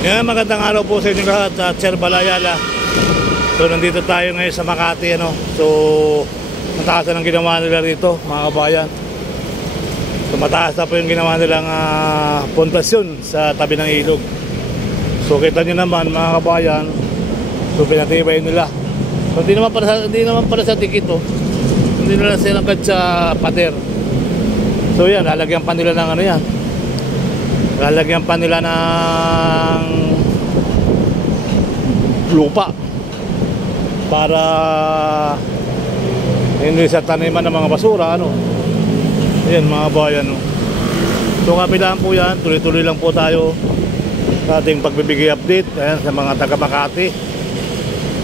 Yan, magandang araw po sa inyo lahat at Sir Balayala. So nandito tayo ngayon sa Makati, ano. So mataas na ang ginawa nila rito, mga kabayan. So mataas na po yung ginawa nilang pundasyon sa tabi ng ilog. So kita nyo naman, mga kabayan, so pinatibay nila. So hindi naman para sa tikit, oh. Hindi nila sinagad sa pader. So yan, lalagyan pa nila ng ano yan. Lalagyan pa nila ng lupa para hindi sa taniman ng mga basura, ano. Ayan, mga bayan, no. So kapilaan po yan, tuloy-tuloy lang po tayo sa ating pagbibigay update. Ayan, sa mga taga Makati,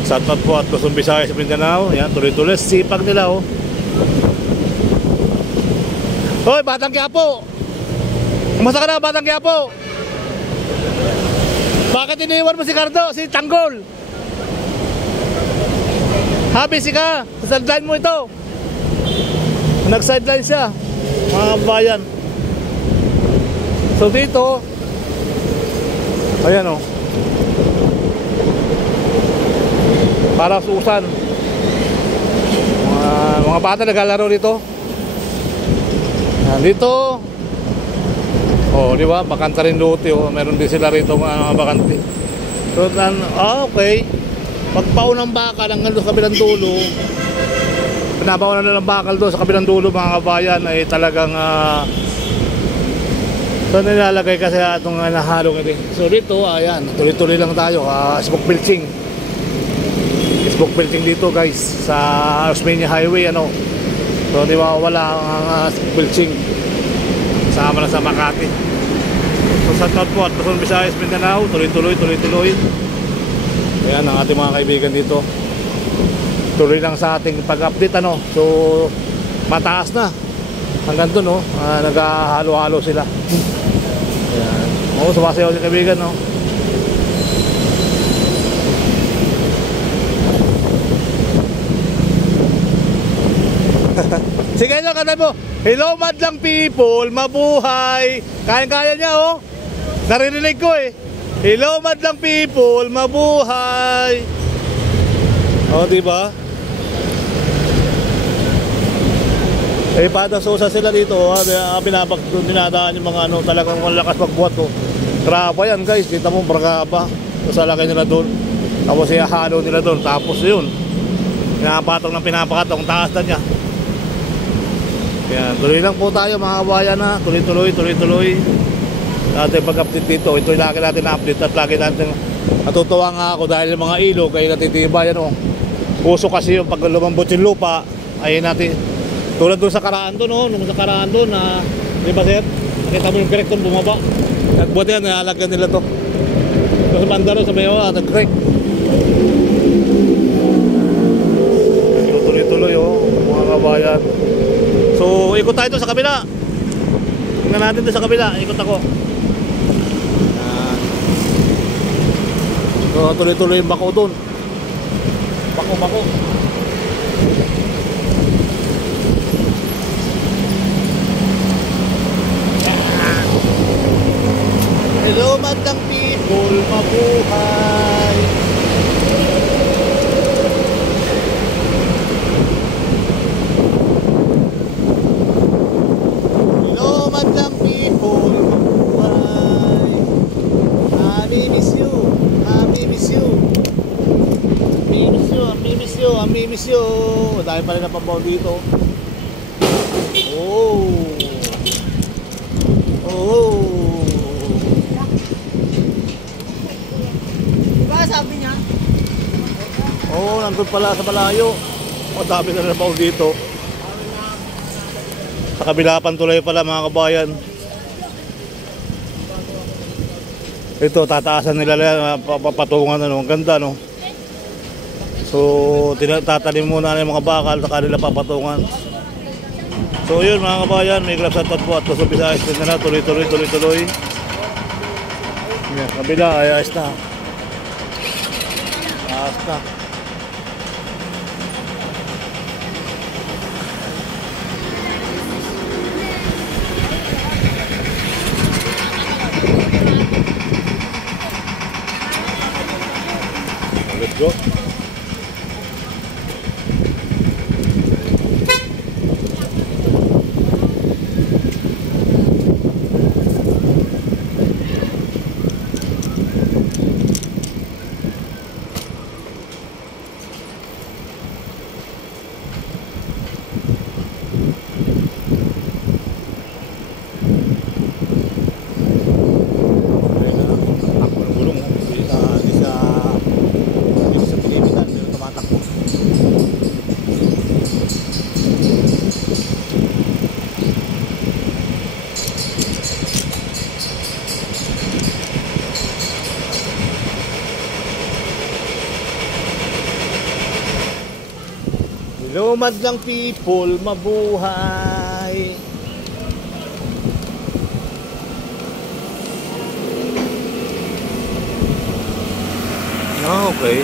shoutout po at Luzon, Visayas, Mindanao. Ayan, tuloy-tuloy, sipag nila, oh. Hoy, Batang Quiapo! Kumusta ka na, Batang Quiapo? Bakit iniwan mo si Cardo, si Tanggol? Busy ka, sideline mo ito. Nag-sideline siya, mga bayan. So dito, ayan, oh, para susan. Mga bata naglalaro dito. Dito, oh, di ba? Bakanta rin lote, oh. Meron din sila rito mga bakante. So, okay. Pagpaunang bakal hanggang doon sa kabilang dulo, pinabawalan na ng bakal doon sa kabilang dulo, mga kabayan, ay talagang so nilalagay kasi itong nahalong ito. So dito, ayan, tuloy-tuloy lang tayo. Smoke belching. Smoke belching dito, guys, sa Osmeña Highway, ano. So di ba wala ang belching. Sama na sa Makati. So sa shoutout po at Luzon, Visayas, Mindanao, tuloy-tuloy. Ayan ang ating mga kaibigan dito. Tuloy lang sa ating pag-update, ano. So mataas na hanggang doon, no. Naghahalo-halo sila. Ayan. Oo, sumasayaw si kaibigan, no. Sige nyo, kanay mo. Hello madlang people, mabuhay. Kaya niya, oh. Naririnig ko, eh. Hello madlang people, mabuhay. Oh, diba? Eh, padasusa sila dito, dinadaan yung mga ano, talagang malakas magbuhat, oh. Grabe yan, guys. Kita mo, bragaba. Tapos alakay nila doon. Tapos ihahalo nila doon. Tapos yun, pinapatong ng pinapakatong, taas na niya. Yan, tuloy lang po tayo, mga kabayan, na tuloy-tuloy natin pag-update dito. Ito yung lagi natin na-update at lagi natin natutuwa nga ako dahil yung mga ilog ay natitibay, ano. Puso kasi yung pag lumambot yung lupa ay natin, tulad doon sa karaan doon, no? Nung sa karaan doon na, di ba, sir? Nakita mo yung correct doon bumaba. Nagbuti yan, nalalagyan nila to. So sa banda doon sa mayawa, nag-correct. So tuloy-tuloy, oh, mga kabayan. So ikot tayo doon sa kabila. Tingnan natin doon sa kabila. Ikot ako. So tuloy-tuloy yung bako doon. Bako. Hello madlang people, mabuhay. Miss you. Dahil pa rin napabaw dito. Oh. Diba sabi niya? Oh, nandun pala sa malayo. Dami na napabaw dito. Sa kabila pantulay pala, mga kabayan. Ito, tataasan nila papatungan, ano. Ang ganda, no. So tatanim muna ng mga bakal sa kanila papatungan. So yun, mga kabayan, may grab sa po at Luzon, Visayas, Mindanao, tuloy. Yan, kabila ay ayos na. Ayos na. Go. Lumad lang people, mabuhay. Okay.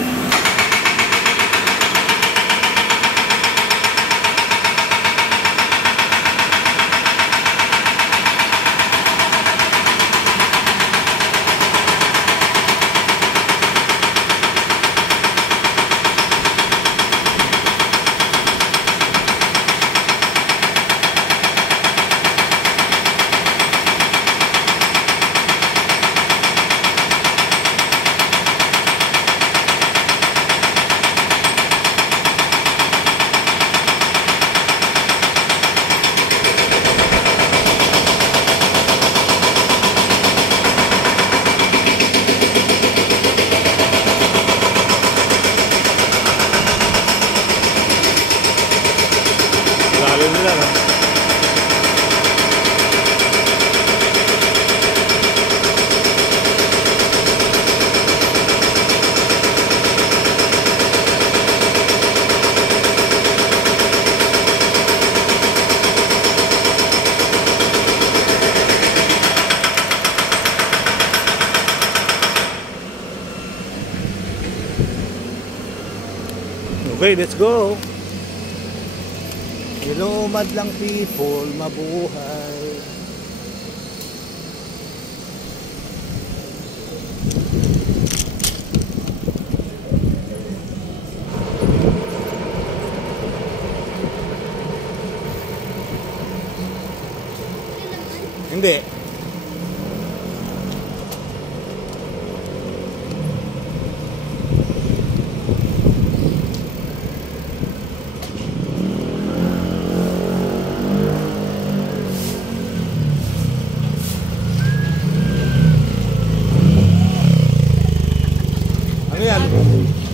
Okay, let's go. Ilumad lang people, mabuhay. Hindi.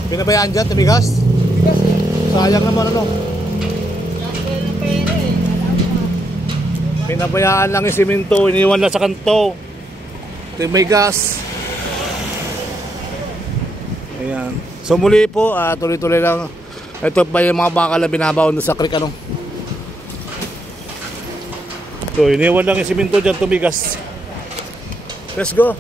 Pinabayaan dyan, tumigas? Bigas eh. Sayang naman ano. Pera eh. Pinabayaan lang yung simento, iniwan lang sa kanto. Ito yung may gas. Ayan. So muli po, tuloy-tuloy lang. Ito pa yung mga bakal na binabaon sa creek ano. Ito, iniwan lang yung simento dyan, tumigas. Let's go.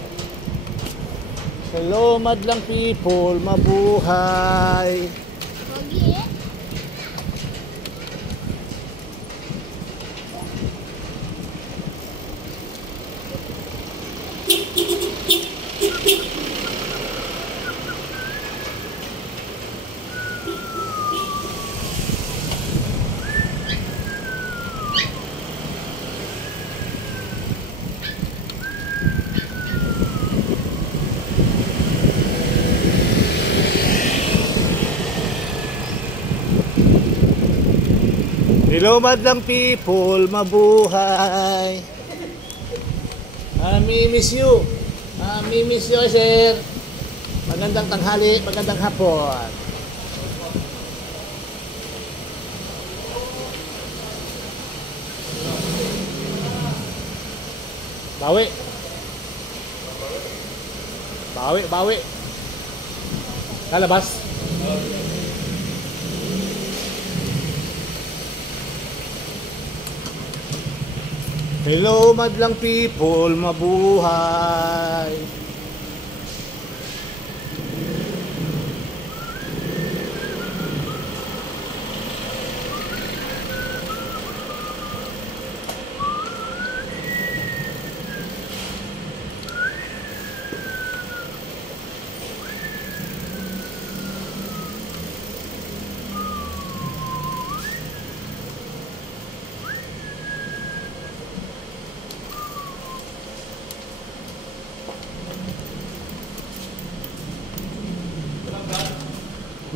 Hello, madlang people, mabuhay. Pogi eh. Hello, madlang people, mabuhay. Miss you. Miss you, sir. Magandang tanghali, magandang hapon. Bawi. Bawi. Lalabas. Hello, madlang people, mabuhay.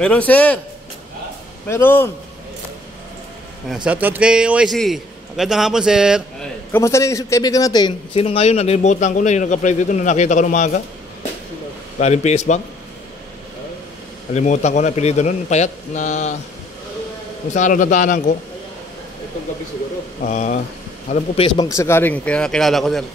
Meron, sir. Meron. Shoutout kay OIC. Magandang hapon, sir. Kamusta rin yung kaibigan natin? Sino nga yun? Nalimutan ko na yung nag-apply dito na nakita ko ng umaga. Galing PS Bank. Nalimutan ko na apelido nun. Payat na kung saan araw nadaanan ko. Itong gabi siguro. Alam ko PS Bank sa galing. Kaya kilala ko, sir.